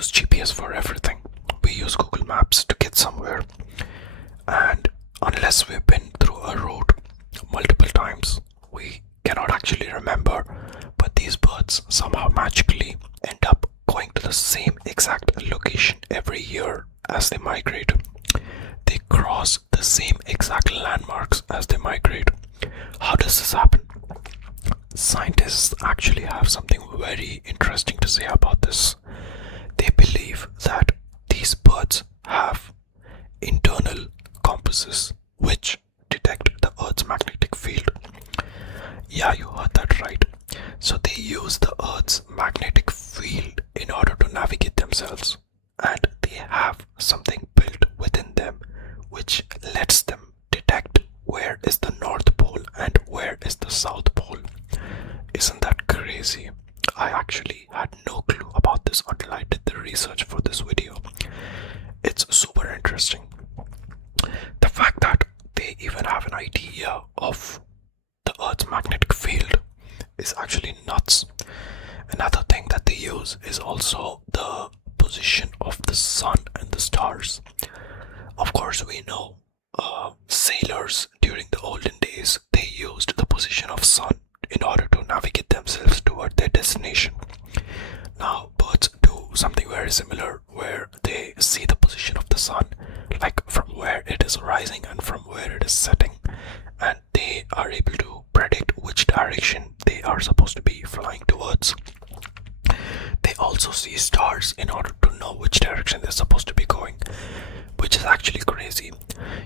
use GPS for everything. We use Google Maps to get somewhere, and unless we've been through a route multiple times, we cannot actually remember. But these birds somehow magically end up going to the same exact location every year as they migrate. They cross the same exact landmarks as they migrate. How does this happen? Scientists actually have something very interesting to say about this. They believe that these birds have internal compasses which detect the Earth's magnetic field. Yeah, you heard that right. So they use the Earth's magnetic field in order to navigate themselves, and they have something built within them which lets them detect where is the North Pole and where is the South Pole. Isn't that crazy? I actually had no clue about this until I did the research for this video. It's super interesting. The fact that they even have an idea of the Earth's magnetic field is actually nuts. Another thing that they use is also the position of the sun and the stars. Of course, we know sailors during the olden days, they used the position of sun in order to navigate themselves toward their destination. Now, birds do something very similar where they see the position of the sun, like from where it is rising and from where it is setting, and they are able to predict which direction they are supposed to be flying towards. They also see stars in order to know which direction they're supposed to be going, which is actually crazy.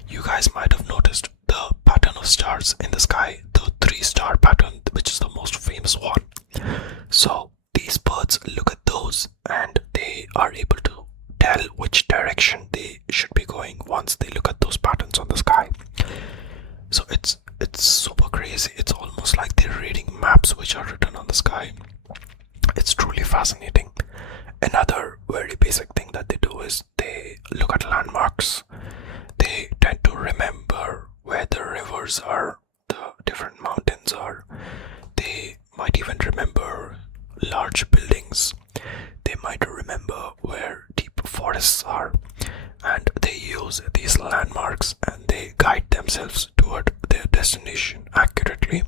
You guys might have noticed the pattern of stars in the sky, the three-star pattern, which is the most famous one. So these birds look at those and they are able to tell which direction they should be going once they look at those patterns on the sky. So it's super crazy. It's almost like they're reading maps which are written on the sky. It's truly fascinating. Another very basic thing that they do is they look at landmarks. They tend to remember where the rivers are, the different mountains are. They might even remember large buildings. They might remember where deep forests are. And they use these landmarks and they guide themselves toward their destination accurately.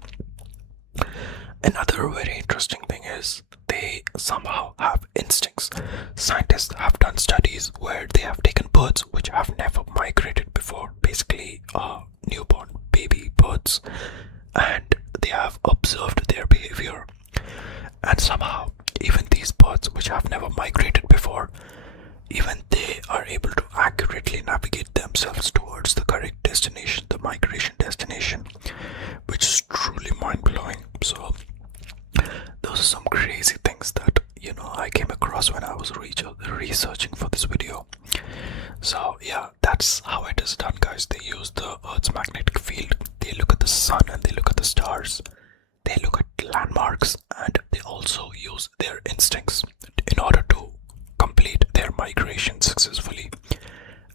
Another very interesting thing is they somehow have instincts. Scientists have done studies where they have taken birds which have never migrated before, basically newborn baby birds, and they have observed their behavior. And somehow, even these birds which have never migrated before, even they are able to accurately navigate themselves towards the correct destination, the migration destination, which is truly mind-blowing. So those are some crazy things that I came across when I was researching for this video. So yeah, that's how it is done, guys. They use the Earth's magnetic field, they look at the sun and they look at the stars, they look at landmarks, and they also use their instincts in order to complete their migration successfully.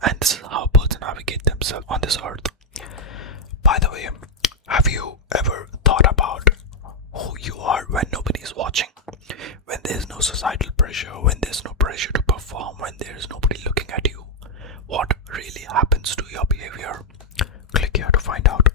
And this is how birds navigate themselves on this earth. By the way, have you ever thought about who you are when nobody's watching? When there's no societal pressure, when there's no pressure to perform, when there's nobody looking at you, what really happens to your behavior? Click here to find out.